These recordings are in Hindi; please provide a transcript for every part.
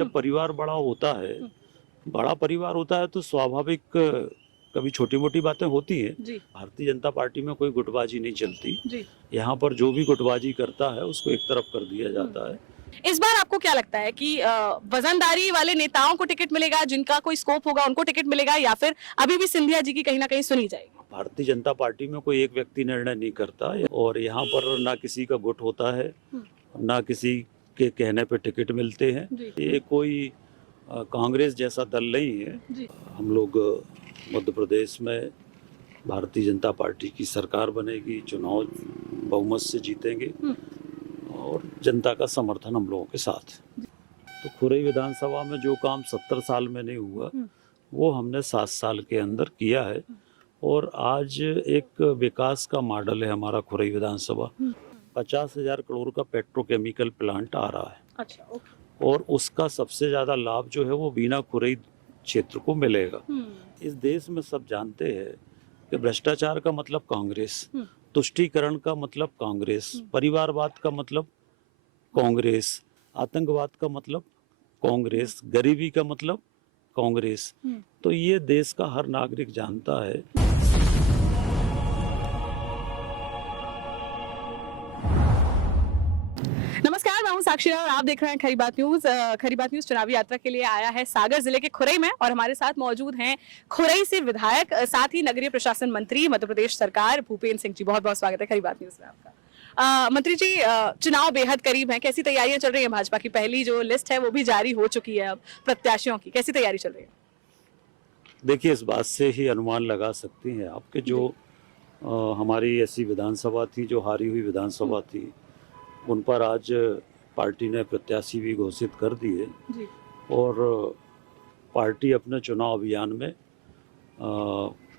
जब परिवार बड़ा होता है, बड़ा परिवार होता है तो स्वाभाविक कभी छोटी मोटी बातें होती हैं। जी, भारतीय जनता पार्टी में कोई गुटबाजी नहीं चलती। जी। यहाँ पर जो भी गुटबाजी करता है उसको एक तरफ कर दिया जाता है। इस बार आपको क्या लगता है कि वजनदारी वाले नेताओं को टिकट मिलेगा, जिनका कोई स्कोप होगा उनको टिकट मिलेगा, या फिर अभी भी सिंधिया जी की कहीं ना कहीं सुनी जाएगी? भारतीय जनता पार्टी में कोई एक व्यक्ति निर्णय नहीं करता और यहाँ पर ना किसी का गुट होता है, ना किसी के कहने पे टिकट मिलते हैं। जी, ये कोई कांग्रेस जैसा दल नहीं है। जी। हम लोग मध्य प्रदेश में भारतीय जनता पार्टी की सरकार बनेगी, चुनाव बहुमत से जीतेंगे और जनता का समर्थन हम लोगों के साथ है। तो खुरई विधानसभा में जो काम 70 साल में नहीं हुआ वो हमने 7 साल के अंदर किया है और आज एक विकास का मॉडल है हमारा खुरई विधानसभा। 50,000 करोड़ का पेट्रोकेमिकल प्लांट आ रहा है अच्छा, ओके। और उसका सबसे ज़्यादा लाभ जो है वो बीना खुरई क्षेत्र को मिलेगा। इस देश में सब जानते हैं कि भ्रष्टाचार का मतलब कांग्रेस, तुष्टीकरण का मतलब कांग्रेस, परिवारवाद का मतलब कांग्रेस, आतंकवाद का मतलब कांग्रेस, गरीबी का मतलब कांग्रेस। तो ये देश का हर नागरिक जानता है। नमस्कार, मैं हूं साक्षी और आप देख रहे हैं खरी बात न्यूज। खरी बात न्यूज चुनावी यात्रा के लिए आया है सागर जिले के खुरई में और हमारे साथ मौजूद हैं खुरई से विधायक, साथ ही नगरीय प्रशासन मंत्री मध्य प्रदेश सरकार भूपेन्द्र सिंह जी। बहुत बहुत स्वागत है खरी बात न्यूज में आपका। मंत्री जी, चुनाव बेहद करीब है, कैसी तैयारियां चल रही है? भाजपा की पहली जो लिस्ट है वो भी जारी हो चुकी है, अब प्रत्याशियों की कैसी तैयारी चल रही है? देखिए, इस बात से ही अनुमान लगा सकती हैं आपके जो हमारी ऐसी विधानसभा थी, जो हारी हुई विधानसभा थी, उन पर आज पार्टी ने प्रत्याशी भी घोषित कर दिए जी, और पार्टी अपने चुनाव अभियान में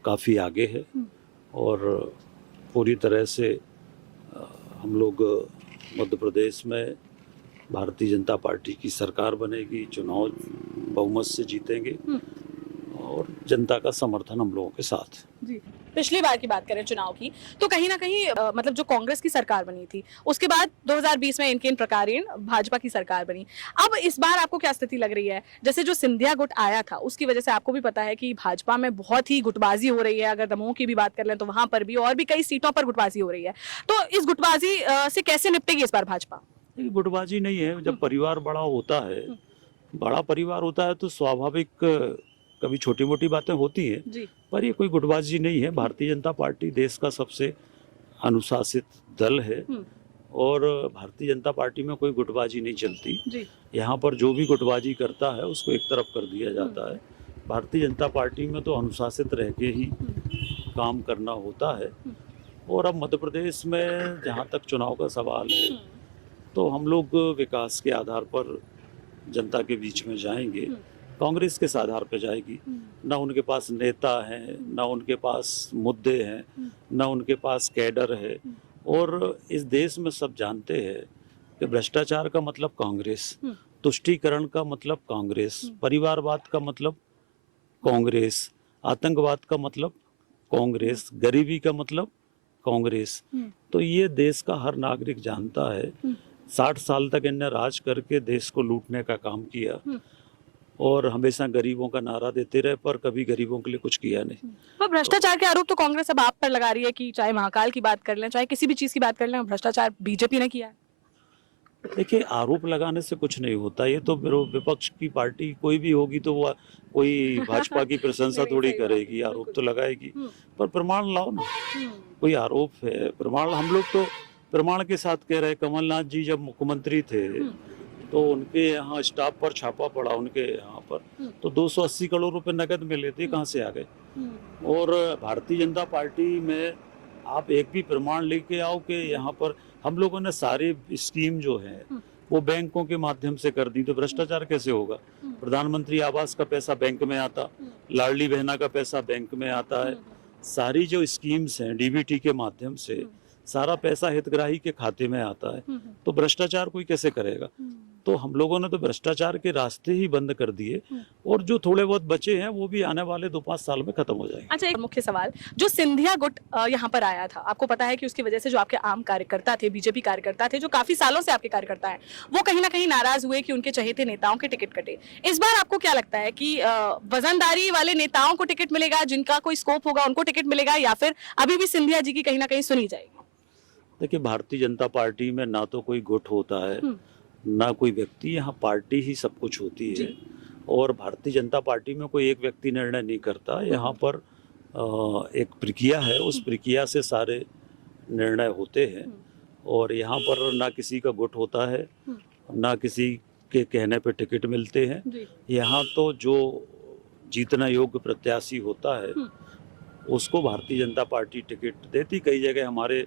काफ़ी आगे है और पूरी तरह से हम लोग मध्य प्रदेश में भारतीय जनता पार्टी की सरकार बनेगी, चुनाव बहुमत से जीतेंगे और जनता का समर्थन हम लोगों के साथ है। जी। पिछली बार की बात करें चुनाव की, तो कहीं ना कहीं मतलब जो कांग्रेस की सरकार बनी थी, उसके बाद 2020 में इनके इन प्रकारेण भाजपा की सरकार बनी। अब इस बार आपको क्या स्थिति लग रही है? जैसे जो सिंधिया गुट आया था, उसकी वजह से आपको भी पता है कि भाजपा में बहुत ही गुटबाजी हो रही है। अगर दमोह की भी बात कर लें तो वहां पर भी और भी कई सीटों पर गुटबाजी हो रही है। तो इस गुटबाजी से कैसे निपटेगी इस बार भाजपा? ये गुटबाजी नहीं है। जब परिवार बड़ा होता है, बड़ा परिवार होता है तो स्वाभाविक कभी छोटी मोटी बातें होती हैं, जी, पर ये कोई गुटबाजी नहीं है। भारतीय जनता पार्टी देश का सबसे अनुशासित दल है और भारतीय जनता पार्टी में कोई गुटबाजी नहीं चलती। जी, यहाँ पर जो भी गुटबाजी करता है उसको एक तरफ कर दिया जाता है। भारतीय जनता पार्टी में तो अनुशासित रह के ही काम करना होता है। और अब मध्य प्रदेश में जहाँ तक चुनाव का सवाल है, तो हम लोग विकास के आधार पर जनता के बीच में जाएंगे। कांग्रेस किस आधार पर जाएगी? ना उनके पास नेता हैं, ना उनके पास मुद्दे हैं, ना उनके पास कैडर है। और इस देश में सब जानते हैं कि भ्रष्टाचार का मतलब कांग्रेस, तुष्टीकरण का मतलब कांग्रेस, परिवारवाद का मतलब कांग्रेस, आतंकवाद का मतलब कांग्रेस, गरीबी का मतलब कांग्रेस। तो ये देश का हर नागरिक जानता है। 60 साल तक इनने राज करके देश को लूटने का काम किया और हमेशा गरीबों का नारा देते रहे, पर कभी गरीबों के लिए कुछ किया नहीं। पर भ्रष्टाचार के आरोप तो कांग्रेस अब आप पर लगा रही है कि चाहे महाकाल की बात कर लें, चाहे किसी भी चीज की बात कर लें, भ्रष्टाचार बीजेपी ने किया है। देखिए, आरोप लगाने से कुछ नहीं होता। ये तो विपक्ष की पार्टी कोई भी होगी तो वो कोई भाजपा की प्रशंसा नहीं, थोड़ी सही बात है, करेगी, आरोप बिल्कुल। तो लगाएगी। हम्म, पर प्रमाण लाओ ना। हम्म, कोई आरोप है, प्रमाण। हम लोग तो प्रमाण के साथ कह रहे। कमलनाथ जी जब मुख्यमंत्री थे तो उनके यहाँ स्टाफ पर छापा पड़ा, उनके यहाँ पर तो 280 करोड़ रुपए नकद मिले थे। कहाँ से आ गए? और भारतीय जनता पार्टी में आप एक भी प्रमाण लेके आओ कि यहाँ पर हम लोगों ने सारे स्कीम जो है वो बैंकों के माध्यम से कर दी, तो भ्रष्टाचार कैसे होगा? प्रधानमंत्री आवास का पैसा बैंक में आता, लाडली बहना का पैसा बैंक में आता है। सारी जो स्कीम्स हैं डीबीटी के माध्यम से सारा पैसा हितग्राही के खाते में आता है। तो भ्रष्टाचार कोई कैसे करेगा? तो हम लोगों ने तो भ्रष्टाचार के रास्ते ही बंद कर दिए, और जो थोड़े बहुत बचे हैं वो भी आने वाले 2-5 साल में खत्म हो जाएंगे। अच्छा, एक मुख्य सवाल, जो सिंधिया गुट यहाँ पर आया था, आपको पता है कि उसकी वजह से जो आपके आम कार्यकर्ता थे, बीजेपी कार्यकर्ता थे, जो काफी सालों से आपके कार्यकर्ता हैं, वो कहीं ना कहीं नाराज हुए कि उनके चहेते नेताओं के टिकट कटे। इस बार आपको क्या लगता है कि वजनदारी वाले नेताओं को टिकट मिलेगा, जिनका कोई स्कोप होगा उनको टिकट मिलेगा, या फिर अभी भी सिंधिया जी की कहीं ना कहीं सुनी जाएगी? देखिए, भारतीय जनता पार्टी में ना तो कोई गुट होता है, ना कोई व्यक्ति, यहाँ पार्टी ही सब कुछ होती है। और भारतीय जनता पार्टी में कोई एक व्यक्ति निर्णय नहीं करता, यहाँ पर एक प्रक्रिया है, उस प्रक्रिया से सारे निर्णय होते हैं। और यहाँ पर ना किसी का गुट होता है, ना किसी के कहने पे टिकट मिलते हैं। यहाँ तो जो जीतना योग्य प्रत्याशी होता है उसको भारतीय जनता पार्टी टिकट देती। कई जगह हमारे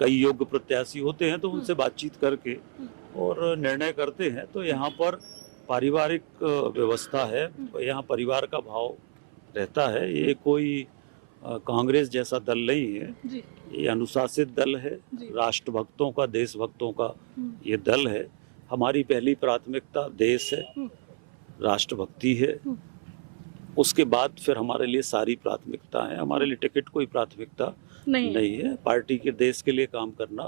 कई योग्य प्रत्याशी होते हैं, तो उनसे बातचीत करके और निर्णय करते हैं। तो यहाँ पर पारिवारिक व्यवस्था है, यहाँ परिवार का भाव रहता है। ये कोई कांग्रेस जैसा दल नहीं है, ये अनुशासित दल है, राष्ट्रभक्तों का, देशभक्तों का ये दल है। हमारी पहली प्राथमिकता देश है, राष्ट्रभक्ति है, उसके बाद फिर हमारे लिए सारी प्राथमिकता है। हमारे लिए टिकट कोई प्राथमिकता नहीं है। पार्टी के, देश के लिए काम करना,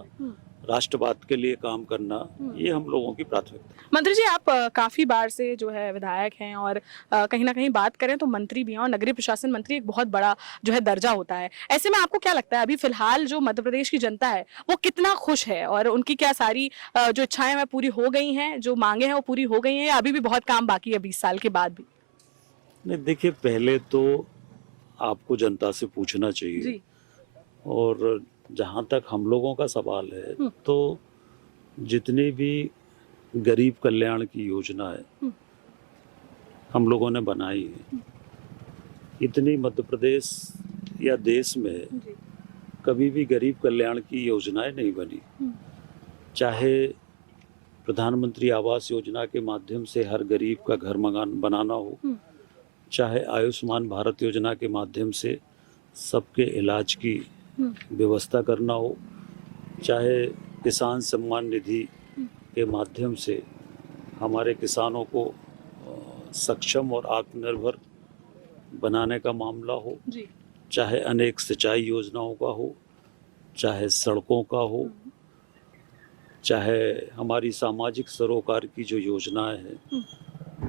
राष्ट्रवाद के लिए काम करना, ये हम लोगों की प्राथमिकता। मंत्री जी, आप काफी बार से जो है विधायक हैं, और कहीं ना कहीं बात करें तो मंत्री भी हैं, और नगरीय प्रशासन मंत्री एक बहुत बड़ा जो है दर्जा होता है। ऐसे में आपको क्या लगता है, अभी फिलहाल जो मध्य प्रदेश की जनता है वो कितना खुश है, और उनकी क्या सारी जो इच्छाएं हैं पूरी हो गई हैं, जो मांगे हैं वो पूरी हो गई हैं, या अभी भी बहुत काम बाकी है 20 साल के बाद भी? नहीं, देखिए, पहले तो आपको जनता से पूछना चाहिए जी। और जहाँ तक हम लोगों का सवाल है, तो जितनी भी गरीब कल्याण की योजना है हम लोगों ने बनाई है, इतनी मध्य प्रदेश या देश में कभी भी गरीब कल्याण की योजनाएं नहीं बनी। चाहे प्रधानमंत्री आवास योजना के माध्यम से हर गरीब का घर मकान बनाना हो, चाहे आयुष्मान भारत योजना के माध्यम से सबके इलाज की व्यवस्था करना हो, चाहे किसान सम्मान निधि के माध्यम से हमारे किसानों को सक्षम और आत्मनिर्भर बनाने का मामला हो, चाहे अनेक सिंचाई योजनाओं का हो, चाहे सड़कों का हो, चाहे हमारी सामाजिक सरोकार की जो योजनाएं हैं,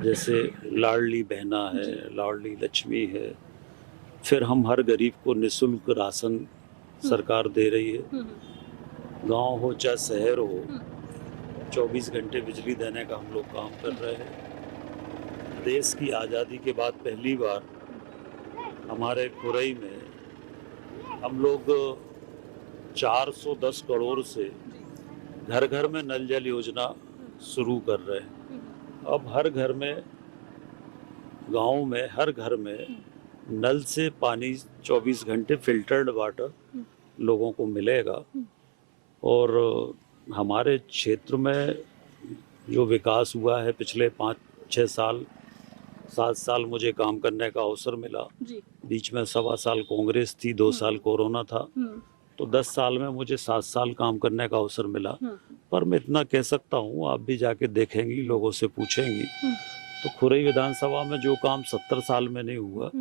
जैसे लाडली बहना है, लाडली लक्ष्मी है, फिर हम हर गरीब को निःशुल्क राशन सरकार दे रही है। गांव हो चाहे शहर हो, 24 घंटे बिजली देने का हम लोग काम कर रहे हैं। देश की आज़ादी के बाद पहली बार हमारे खुरई में हम लोग 410 करोड़ से घर घर में नल जल योजना शुरू कर रहे हैं। अब हर घर में, गांव में, हर घर में नल से पानी 24 घंटे फिल्टर्ड वाटर लोगों को मिलेगा। और हमारे क्षेत्र में जो विकास हुआ है पिछले 5-6 साल, 7 साल मुझे काम करने का अवसर मिला। बीच में 1.25 साल कांग्रेस थी, 2 साल कोरोना था, तो 10 साल में मुझे 7 साल काम करने का अवसर मिला। पर मैं इतना कह सकता हूँ, आप भी जाके देखेंगी, लोगों से पूछेंगी, तो खुरई विधानसभा में जो काम 70 साल में नहीं हुआ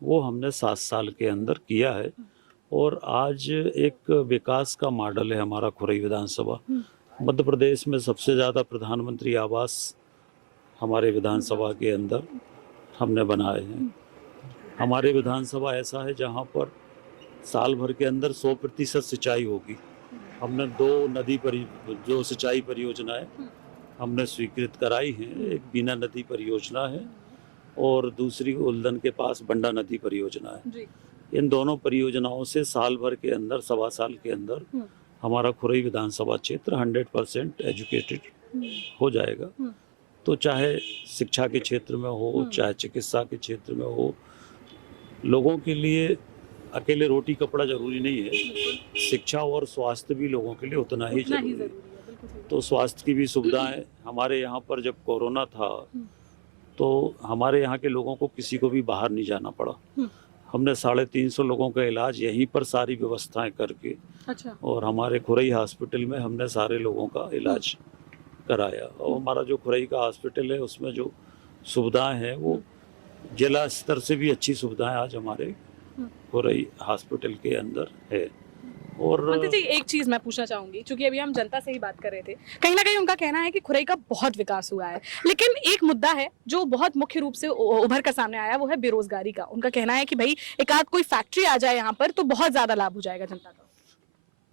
वो हमने 7 साल के अंदर किया है। और आज एक विकास का मॉडल है हमारा खुरई विधानसभा। मध्य प्रदेश में सबसे ज़्यादा प्रधानमंत्री आवास हमारे विधानसभा के अंदर हमने बनाए हैं। हमारे विधानसभा ऐसा है जहाँ पर साल भर के अंदर 100% सिंचाई होगी। हमने 2 सिंचाई परियोजनाएं हमने स्वीकृत कराई हैं। एक बीना नदी परियोजना है और दूसरी उल्दन के पास बंडा नदी परियोजना है। इन दोनों परियोजनाओं से साल भर के अंदर, 1.25 साल के अंदर हमारा खुरई विधानसभा क्षेत्र 100% एजुकेटेड हो जाएगा। तो चाहे शिक्षा के क्षेत्र में हो, चाहे चिकित्सा के क्षेत्र में हो, लोगों के लिए अकेले रोटी कपड़ा जरूरी नहीं है, शिक्षा और स्वास्थ्य भी लोगों के लिए उतना ही जरूरी है। तो स्वास्थ्य की भी सुविधाएं, हमारे यहाँ पर जब कोरोना था तो हमारे यहाँ के लोगों को किसी को भी बाहर नहीं जाना पड़ा। हमने 350 लोगों का इलाज यहीं पर सारी व्यवस्थाएं करके, और हमारे खुरई हॉस्पिटल में हमने सारे लोगों का इलाज कराया। और हमारा जो खुरई का हॉस्पिटल है उसमें जो सुविधाएं हैं वो जिला स्तर से भी अच्छी सुविधाएं आज हमारे खुरई हॉस्पिटल के अंदर है। और मंत्री जी, एक चीज मैं पूछना चाहूंगी, क्योंकि अभी हम जनता से ही बात कर रहे थे, कहीं ना कहीं उनका कहना है कि खुरई का बहुत विकास हुआ है, लेकिन एक मुद्दा है जो बहुत मुख्य रूप से उभर कर सामने आया, वो है बेरोजगारी का। उनका कहना है कि भाई एक आध कोई फैक्ट्री आ जाए यहाँ पर तो बहुत ज्यादा लाभ हो जाएगा जनता का।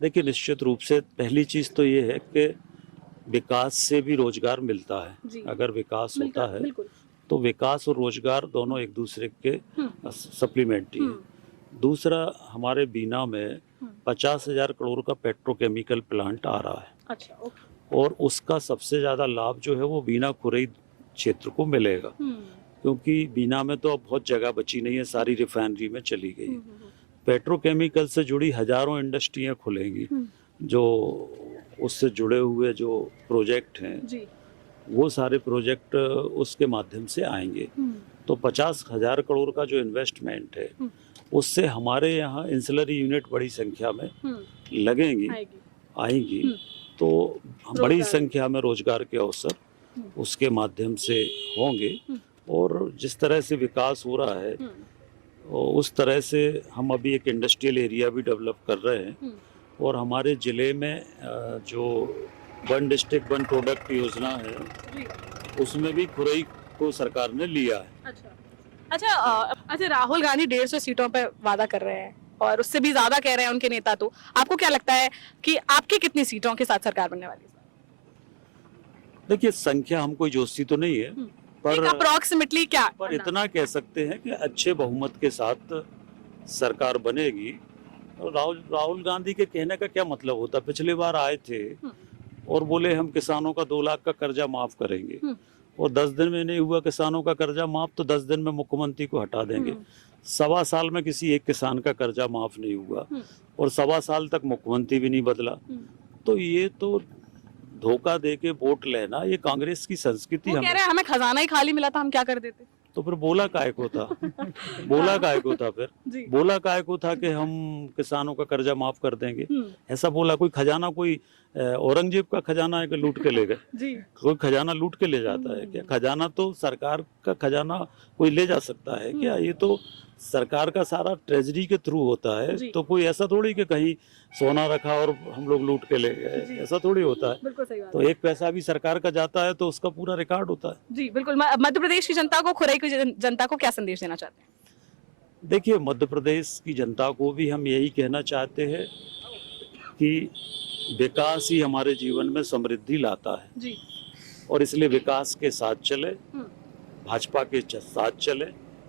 देखिए, निश्चित रूप से पहली चीज तो ये है कि विकास से भी रोजगार मिलता जी। है। अगर विकास होता है बिल्कुल। तो विकास और रोजगार दोनों एक दूसरे के सप्लीमेंट्री है। दूसरा, हमारे बीना में 50,000 करोड़ का पेट्रोकेमिकल प्लांट आ रहा है। अच्छा, ओके। और उसका सबसे ज्यादा लाभ जो है वो बीना खुरई क्षेत्र को मिलेगा, क्योंकि बीना में तो अब बहुत जगह बची नहीं है, सारी रिफाइनरी में चली गई। पेट्रोकेमिकल से जुड़ी हजारों इंडस्ट्रियां खुलेंगी, जो उससे जुड़े हुए जो प्रोजेक्ट हैं जी। वो सारे प्रोजेक्ट उसके माध्यम से आएंगे। तो 50,000 करोड़ का जो इन्वेस्टमेंट है उससे हमारे यहाँ इंसुलरी यूनिट बड़ी संख्या में लगेंगी, आएंगी। तो बड़ी संख्या में रोजगार के अवसर उसके माध्यम से होंगे। और जिस तरह से विकास हो रहा है उस तरह से हम अभी एक इंडस्ट्रियल एरिया भी डेवलप कर रहे हैं। और हमारे ज़िले में जो वन डिस्ट्रिक्ट वन प्रोडक्ट योजना है उसमें भी खुरई को सरकार ने लिया है। अच्छा, राहुल गांधी 150 सीटों पे वादा कर रहे हैं और उससे भी ज्यादा कह रहे हैं उनके नेता, तो आपको क्या लगता है कि आपकी कितनी सीटों के साथ सरकार बनने वाली है? देखिए, संख्या हम कोई जोशी तो नहीं है, पर अप्रोक्सीमेटली क्या? पर इतना कह सकते हैं कि अच्छे बहुमत के साथ सरकार बनेगी। और राहुल गांधी के कहने का क्या मतलब होता? पिछले बार आए थे और बोले हम किसानों का 2 लाख का कर्जा माफ करेंगे, और 10 दिन में नहीं हुआ किसानों का कर्जा माफ, तो 10 दिन में मुख्यमंत्री को हटा देंगे। 1.25 साल में किसी एक किसान का कर्जा माफ नहीं हुआ और 1.25 साल तक मुख्यमंत्री भी नहीं बदला। तो ये तो धोखा दे के वोट लेना, ये कांग्रेस की संस्कृति। वो कह रहे हैं हमें खजाना ही खाली मिला था, हम क्या कर देते? तो फिर बोला काय को था? बोला काय को था? फिर बोला काय को था कि हम किसानों का कर्जा माफ कर देंगे? ऐसा बोला? कोई खजाना कोई औरंगजेब का खजाना है कि लूट के ले गए? कोई खजाना लूट के ले जाता है क्या? खजाना तो सरकार का खजाना कोई ले जा सकता है क्या? ये तो सरकार का सारा ट्रेजरी के थ्रू होता है। तो कोई ऐसा थोड़ी कि कहीं सोना रखा और हम लोग लूट के ले गए, ऐसा थोड़ी होता है। बिल्कुल सही बात। तो एक पैसा भी सरकार का जाता है तो उसका पूरा रिकॉर्ड होता है। जी बिल्कुल। मध्य प्रदेश की जनता को, खुरई की जनता को क्या संदेश देना चाहते हैं? देखिए, मध्य प्रदेश की जनता को भी हम यही कहना चाहते हैं कि विकास ही हमारे जीवन में समृद्धि लाता है जी। और इसलिए विकास के साथ चले, भाजपा के साथ चले।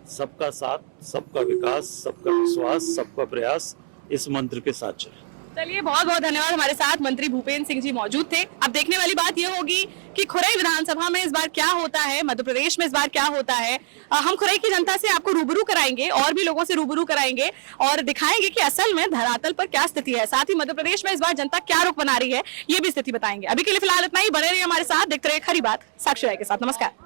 सबका साथ, सबका विकास, सबका विश्वास, सबका प्रयास, इस मंत्र के साथ चले। चलिए, बहुत बहुत धन्यवाद। हमारे साथ मंत्री भूपेंद्र सिंह जी मौजूद थे। अब देखने वाली बात यह होगी कि खुरई विधानसभा में इस बार क्या होता है, मध्य प्रदेश में इस बार क्या होता है। हम खुरई की जनता से आपको रूबरू कराएंगे और भी लोगों से रूबरू कराएंगे और दिखाएंगे कि असल में धरातल पर क्या स्थिति है। साथ ही मध्य प्रदेश में इस बार जनता क्या रुख बना रही है, ये भी स्थिति बताएंगे। अभी के लिए फिलहाल इतना ही। बने रहिए हमारे साथ, देखते रहिए खरी बात साक्षी राय के साथ। नमस्कार।